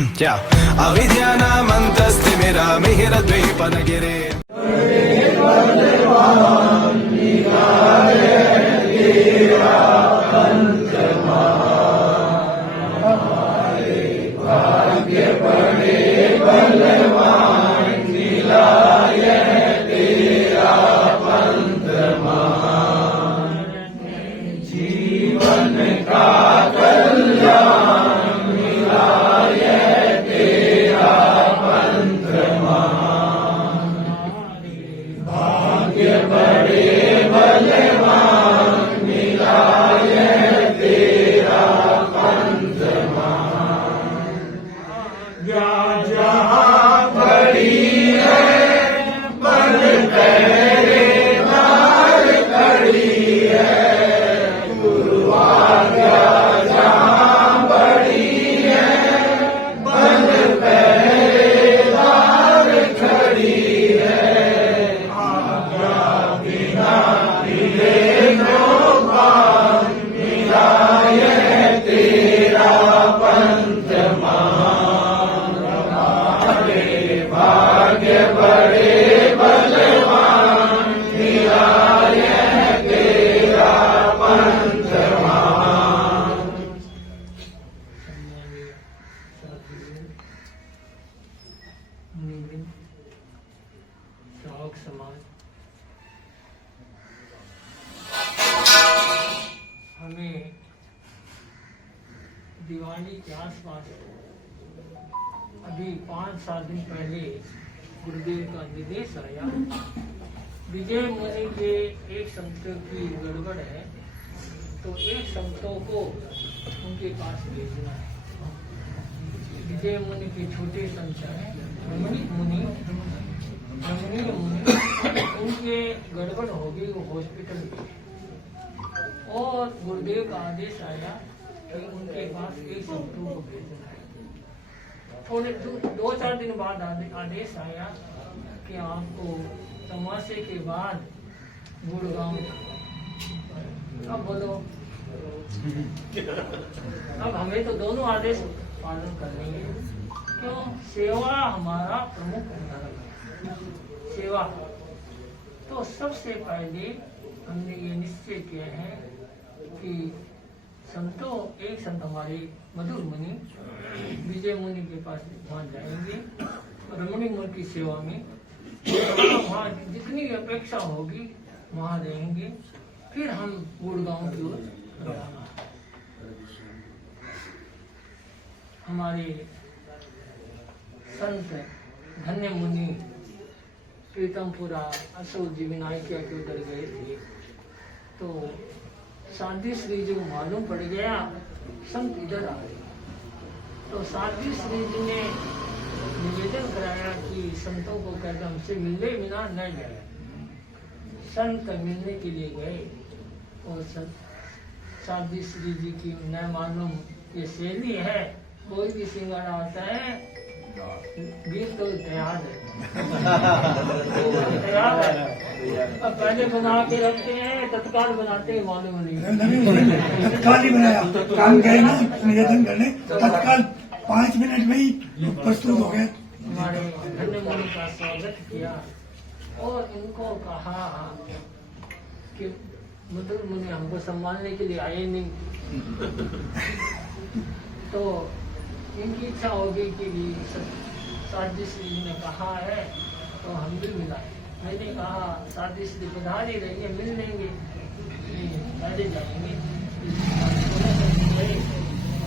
क्या अविद्यानामन्तस्तिमिरामिहिरद्वीपनगिरे श्रावक समाज हमें दिवाली के आसपास अभी 5-7 दिन पहले गुरुदेव का निर्देश आया। विजय मुनि के एक संतों की गड़बड़ है, तो एक संतों को उनके पास भेजना है। विजय मुनि के छोटे संत हैं रमणीक मुनि, उनके गड़बड़ हो गई, वो हॉस्पिटल में। और गुरुदेव का आदेश आया कि उनके पास एक संतों को भेजना है। थोड़े 2-4 दिन बाद आदेश आया कि आपको तमाशे के बाद गुड़गांव। अब बोलो, अब हमें तो दोनों आदेश पालन करने हैं। क्यों? सेवा हमारा प्रमुख धर्म है। सेवा तो सबसे पहले हमने ये निश्चय किया है कि संतों, एक संत हमारे मधुर मुनि विजय मुनि के पास वहाँ जाएंगे, रमणी मुनि की सेवा में वहाँ जितनी अपेक्षा होगी वहाँ रहेंगे, फिर हम गुड़गांव की ओर रवाना। हमारे संत धन्य मुनि प्रीतमपुरा अशोक जी विनायकिया के उधर गए थे, तो साधी श्री जी को मालूम पड़ गया संत इधर आ गए। तो साधी श्री जी ने निवेदन कराया कि संतों को कहकर हमसे मिलने बिना न गए। संत मिलने के लिए गए और साधी श्री जी की न मालूम ये शैली है, कोई भी सिंगाड़ा आता है गीत तो तैयार है। तैयार है, अब पहले बना के रखते हैं, तत्काल बनाते हैं मालूम नहीं। तत्काल ही बनाया, काम गए ना निवेदन करने, तत्काल 5 मिनट में ही प्रस्तुत हो गए। हमारे धन्य मुनि का स्वागत किया और इनको कहा कि मधुर मुनि हमको संभालने के लिए आए नहीं। तो इनकी इच्छा होगी कि साधी श्री ने कहा है तो हम भी मिलाए। मैंने कहा साधी श्री पधारी रहिए, मिल लेंगे, पहले जाएंगे।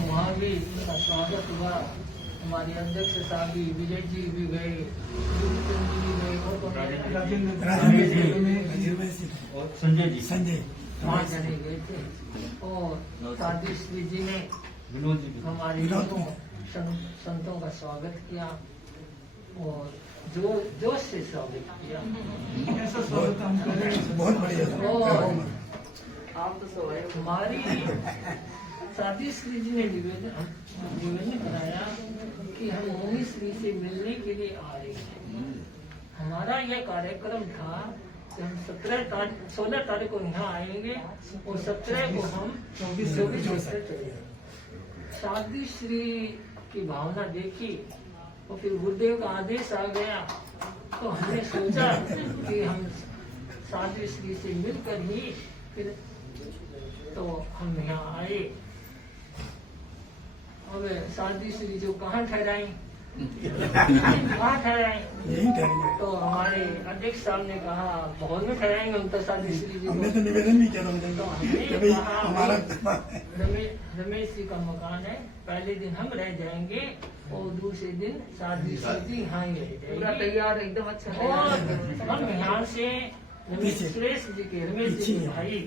वहाँ भी उनका स्वागत हुआ। हमारे अध्यक्ष साहब भी, विजय जी भी गए, और संजय 5 जने गए थे। और साधी श्री जी ने हमारे संतों का स्वागत किया और जोश से स्वागत किया। ऐसा स्वागत हम करें, बहुत बढ़िया। आप तो हमारी साधी श्री जी ने निवेदन कराया कि हम मुनि श्री से मिलने के लिए आ रहे हैं। हमारा यह कार्यक्रम था कि हम 16 तारीख को यहाँ आएंगे और 17 को हम 24 चले। साधी श्री की भावना देखी और फिर गुरुदेव का आदेश आ गया, तो हमने सोचा कि हम साधु श्री से मिलकर ही फिर तो हम यहाँ आए। अब साधु श्री जो कहाँ ठहराई, कहाँ ठहराई? यही ठहरेंगे। तो हमारे अध्यक्ष साहब ने कहा भवन में ठहराएंगे हम तो साधु श्री जी हमने को। तो निवेदन भी किया था उनसे तो हमने कि भाई कहा हमारा रमेश जी का मकान है, पहले दिन हम रह जाएंगे और दूसरे दिन साधु श्री जी यहाँ ही रह पूरा जाएंगे। तैयार एकदम अच्छा और हम यहाँ से रमेश पीछे। सुरेश जी के रमेश जी के पीछे। भाई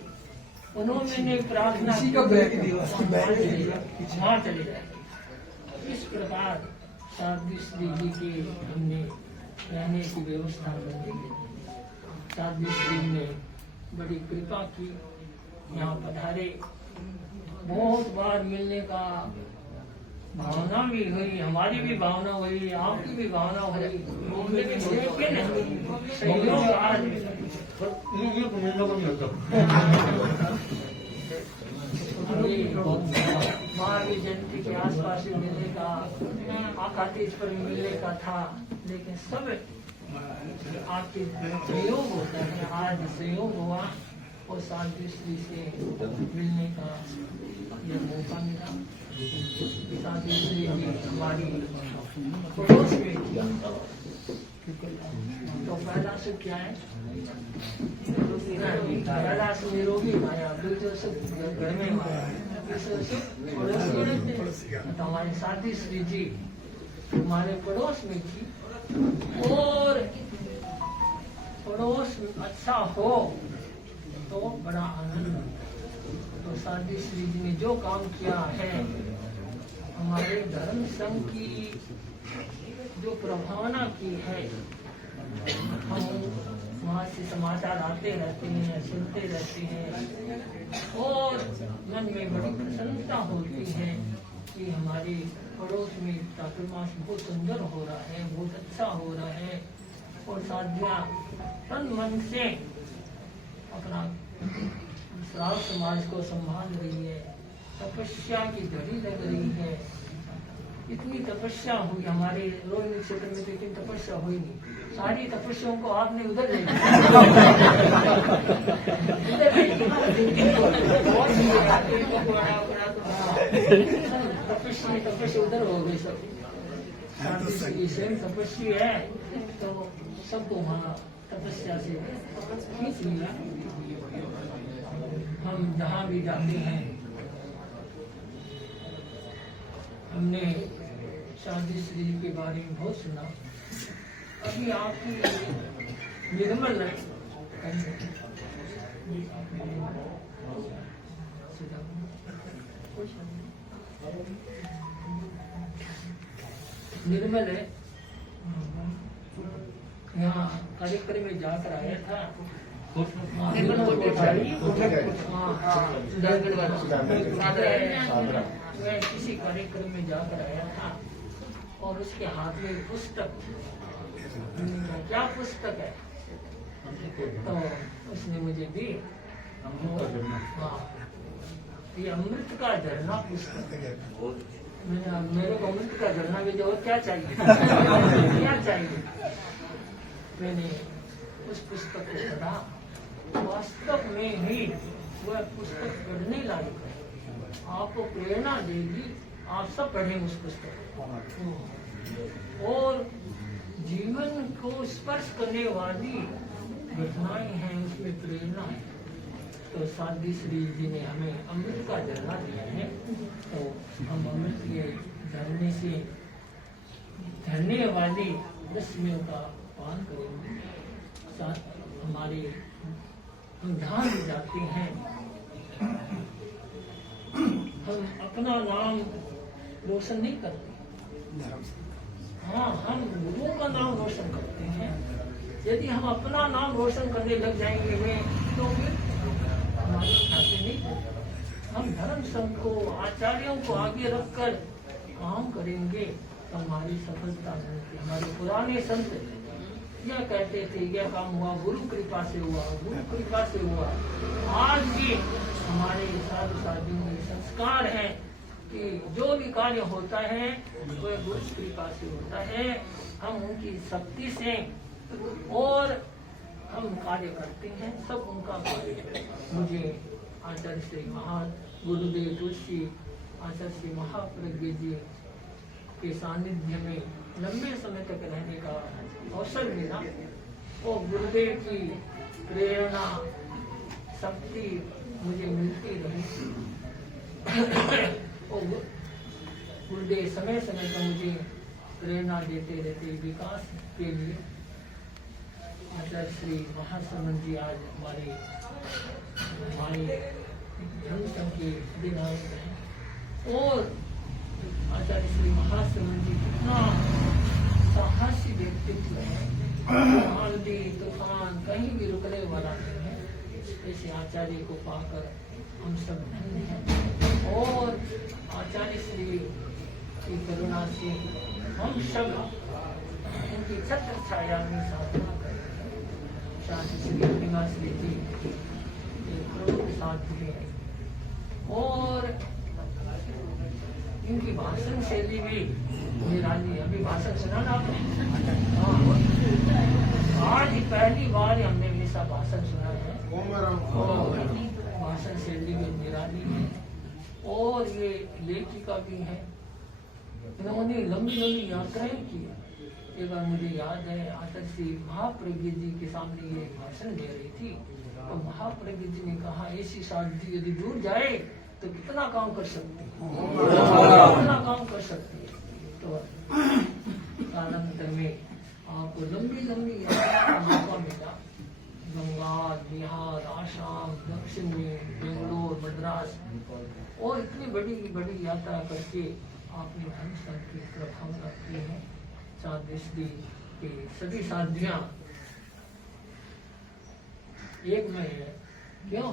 उन्होंने प्रार्थना किसी की का बैग दिया, वहाँ बैग चले दिया। जाए, वहाँ चले जाए। इस प्रकार साधु श्री जी की हमने रहने की व्यवस्था कर दी। साधु श्री ने बड़ी कृपा की, यहाँ पधारे, बहुत बार मिलने का भावना भी हुई, हमारी भी भावना हुई, आपकी भी भावना हुई, लेकिन संयोग आज महावीर जयंती के आसपास ही मिलने का, आकातीज पर मिलने का था, लेकिन सब आपके संयोग होता है। आज संयोग हुआ और साधु श्री से मिलने का यह मौका मिला। साधु श्री जी हमारी पड़ोस में थी। तो पहला सुख क्या है? पहला सुख निरोगी माया, दूसरा सुख घर में माया, तीसरा सुख पड़ोसी। तो हमारे साथी श्री जी हमारे पड़ोस में थी और पड़ोस अच्छा हो तो बड़ा आनंद। तो साथी श्री जी ने जो काम किया है, हमारे धर्म संघ की जो प्रभावना की है, हम वहाँ से समाचार आते रहते हैं, सुनते रहते हैं और मन में बड़ी प्रसन्नता होती है कि हमारे पड़ोस में चातुर्मास बहुत सुंदर हो रहा है, बहुत अच्छा हो रहा है और साधिया तन मन से अपना श्राव समाज को संभाल रही है। तपस्या की घड़ी लग रही है। इतनी तपस्या हुई हमारे रोहिणी क्षेत्र में, लेकिन तपस्या हुई नहीं। सारी तपस्याओं को आपने उधर ले तपस्या उधर हो गई सब। स्वयं तपस्वी है तो सबको वहाँ तपस्या से खींच लिया। हम जहाँ भी जाते हैं, हमने शादी श्री के बारे में बहुत सुना। अभी आपकी निर्मल निर्मल है, यहाँ कार्यक्रम में जाकर आया था। मैं किसी कार्यक्रम में जाकर आया था और उसके हाथ में पुस्तक, क्या पुस्तक है? तो उसने मुझे दी। हाँ, ये अमृत का झरना पुस्तक है। मेरे को अमृत का झरना भी जो क्या चाहिए क्या चाहिए? मैंने उस पुस्तक को पढ़ा। वास्तव में ही वह पुस्तक पढ़ने लायक है, आपको प्रेरणा देगी। आप सब पढ़ें उस पुस्तक को। और जीवन को स्पर्श करने वाली घटनाएं हैं, उसमें प्रेरणा है। तो साधी श्री जी ने हमें अमृत का झरना दिया है, तो हम अमृत के झरने से झरने वाली रस्मियों का पान करेंगे। साथ हमारे हम ध्यान में जाते हैं, हम अपना नाम रोशन नहीं करते। हाँ, हम गुरुओं का नाम रोशन करते हैं। यदि हम अपना नाम रोशन करने लग जाएंगे तो फिर हमारे खाते नहीं होते। हम धर्म संघ को, आचार्यों को आगे रखकर काम करेंगे तो हमारी सफलता मिलती। हमारे पुराने संत यह कहते थे, यह काम हुआ गुरु कृपा से हुआ, गुरु कृपा से हुआ। आज भी हमारे साधु साधुओं में संस्कार है कि कि जो भी कार्य होता है वह गुरु की कृपा से होता है। हम उनकी शक्ति से और हम कार्य करते हैं, सब उनका कार्य है। मुझे आचार्य श्री गुरुदेव तुलसी आचार्य श्री महाप्रज्ञ जी के सानिध्य में लंबे समय तक रहने का अवसर मिला और गुरुदेव की प्रेरणा शक्ति मुझे मिलती रही और गुरुदेव समय समय पर मुझे प्रेरणा देते रहते विकास के लिए। आचार्य श्री महासमन जी आज हमारे धर्म के दिनांक हैं और आचार्य श्री महासमन जी कितना साहसी व्यक्तित्व है, आंधी तूफान कहीं भी रुकने वाला नहीं है। ऐसे आचार्य को पाकर हम सब धन्य हैं और आचार्य श्री की करुणा से हम सब उनकी छत्र छाया में साधना करें। श्री श्री जी प्रमुख साथी है और इनकी भाषण शैली भी निराली। अभी भाषण सुना ना आपने? आज ही पहली बार हमने ऐसा भाषण सुना है और भाषण शैली भी निराली है और ये लेखिका भी है। इन्होंने लंबी लंबी यात्राएं की। एक बार मुझे याद है आचार्य श्री महाप्रज्ञ जी के सामने ये भाषण दे रही थी तो महाप्रज्ञ जी ने कहा ऐसी साधु यदि दूर जाए तो कितना काम कर सकती है, कितना काम कर सकती है। तो कालांतर में आपको लंबी लंबी यात्रा का मौका मिला। बंगाल, बिहार, आसाम, दक्षिण में बेंगलोर, मद्रास और इतनी बड़ी बड़ी यात्रा करके आपने धर्म संघ की प्रभावना की है। साधुश्री के सभी साध्वियां एक में है, क्यों?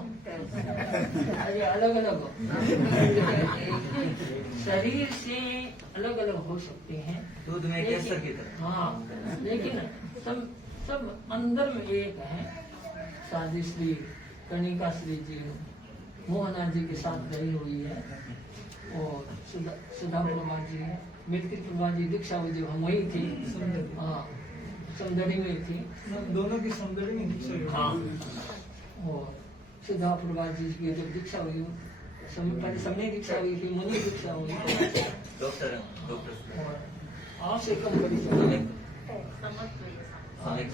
अरे अलग अलग हो, शरीर से अलग अलग हो सकते हैं, दूध में केसर की तरह। हाँ, लेकिन सब सब अंदर में एक है। साधुश्री कनिका श्री जी मोहना जी के साथ रही हुई है और सुधा प्रभा जी है, मित्र प्रभा जी दीक्षा हुई जो हम वही थे। हाँ, समदड़ी में थी, दोनों की समदड़ी में दीक्षा हुई। हाँ, और सुधा प्रभा जी की जब दीक्षा हुई पहले सबने दीक्षा हुई थी, मुनि दीक्षा हुई डॉक्टर और आपसे कम बड़ी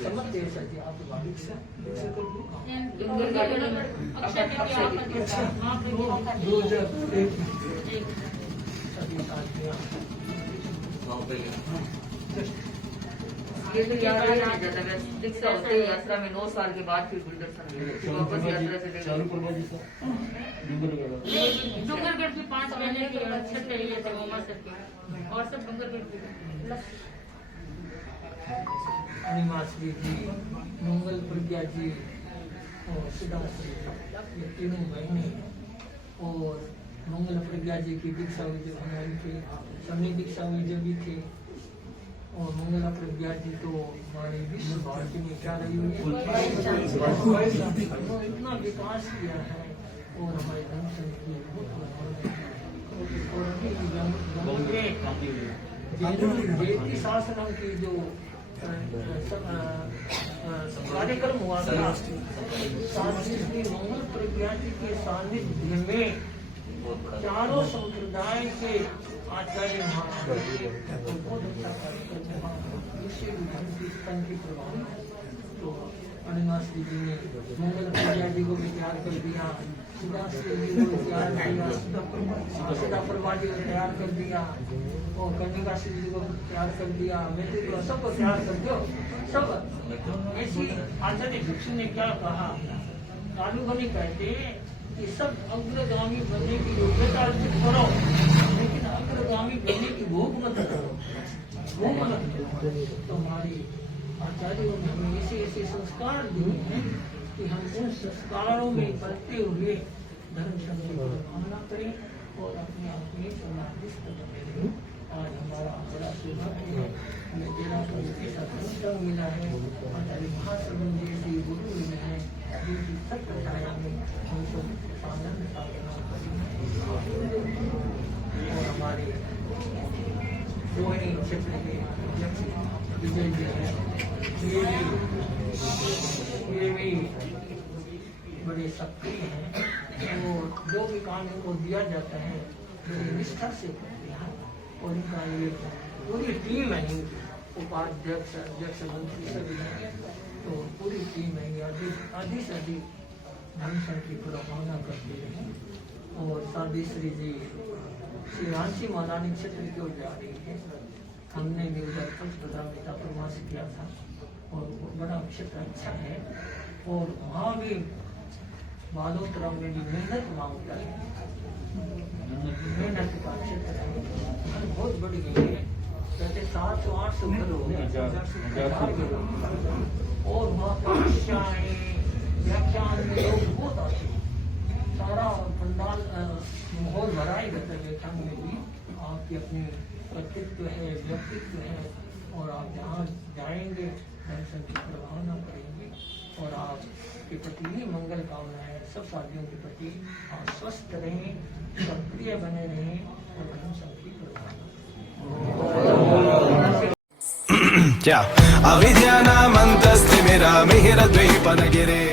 समझते हैं सर जी आप दीक्षा कर ये तो यात्रा ही नहीं जाता। दीक्षा होते ही यात्रा में 9 साल के बाद फिर गुरुदर्शन वापस यात्रा से डूंगरगढ़ की 5 महीने की छठ रही है मोमा सर की और सब डूंगरगढ़ की। अनिमाश्री जी, मंगल प्रज्ञा जी और सिद्धाश्री जी, ये तीनों बहने और मंगल प्रज्ञा जी की दीक्षा हुई जब हमारी थे, सबने दीक्षा हुई जब भी थे और मंगला प्रज्ञा जी तो हमारी विश्व भारती में क्या रही हुई है, इतना विकास किया है और हमारे धर्म संघ की बहुत शासनम की जो कार्यक्रम हुआ था मंगल प्रज्ञा जी के सानिध्य में चारों संप्रदाय के आचार्य बहुत अच्छा कार्यक्रम हुआ। इससे भी धर्म की संघ की प्रभाव तो अनिमाश्री जी ने मंगल प्रज्ञा जी को भी तैयार कर दिया, सुधाश्री जी को तैयार किया, सुधा प्रभा जी को तैयार कर दिया और कनिका श्री जी को तैयार कर दिया, मेरे को सबको तैयार कर दो सब। ऐसी आचार्य भिक्षु ने क्या कहा, कालूबनी कहते कि सब अग्रगामी बनने की योग्यता अर्जित करो लेकिन अग्रगामी बनने की भूख मत करो, भूख मत करो। तो हमारी आचार्यों ने हमें ऐसे ऐसे संस्कार दिए हैं कि हम उन संस्कारों में पढ़ते हुए धर्म संघ की भावना करें और अपने आप में समाधिस्थ बने। आज हमारा बड़ा सौभाग्य है, हमें तेरा ऐसा संस्कार मिला है, आचार्य महासमन जैसे गुरु मिले हैं जिनकी सत्य छाया में हम सब आनंद साधना करें। बड़े सक्रिय हैं और जो भी काम इनको दिया जाता है बड़ी निष्ठा से करते हैं और इनका ये पूरी टीम है इनकी, उपाध्यक्ष अध्यक्ष मंत्री सभी हैं, तो पूरी टीम है ये अधिक से अधिक धर्मसंघ की प्रभावना करते हैं। और साधी श्री जी श्री रांची महारानी क्षेत्र की ओर जा रही है। हमने भी उधर प्रधानता प्रवास किया था और वो बड़ा क्षेत्र अच्छा है और वहाँ भी बालोतरा में भी मेहनत मांगता है, मेहनत का क्षेत्र है, घर बहुत बड़ी गई है, कहते 700-800 घर हो गए और वहाँ परीक्षाएं व्याख्यान में लोग बहुत आते हैं, सारा पंडाल माहौल भरा ही रहता है। व्याख्यान में भी आपकी अपनी व्यक्तित्व है, व्यक्तित्व है और आप जहाँ जाएंगे दर्शन की प्रभावना करेंगे और आपके प्रति ही मंगल कामना है। सब साथियों के प्रति आप स्वस्थ रहें, सक्रिय बने रहें और दर्शन की प्रभावना। क्या अविद्यानामन्तस्तिमिरमिहिरद्वीपनगिरे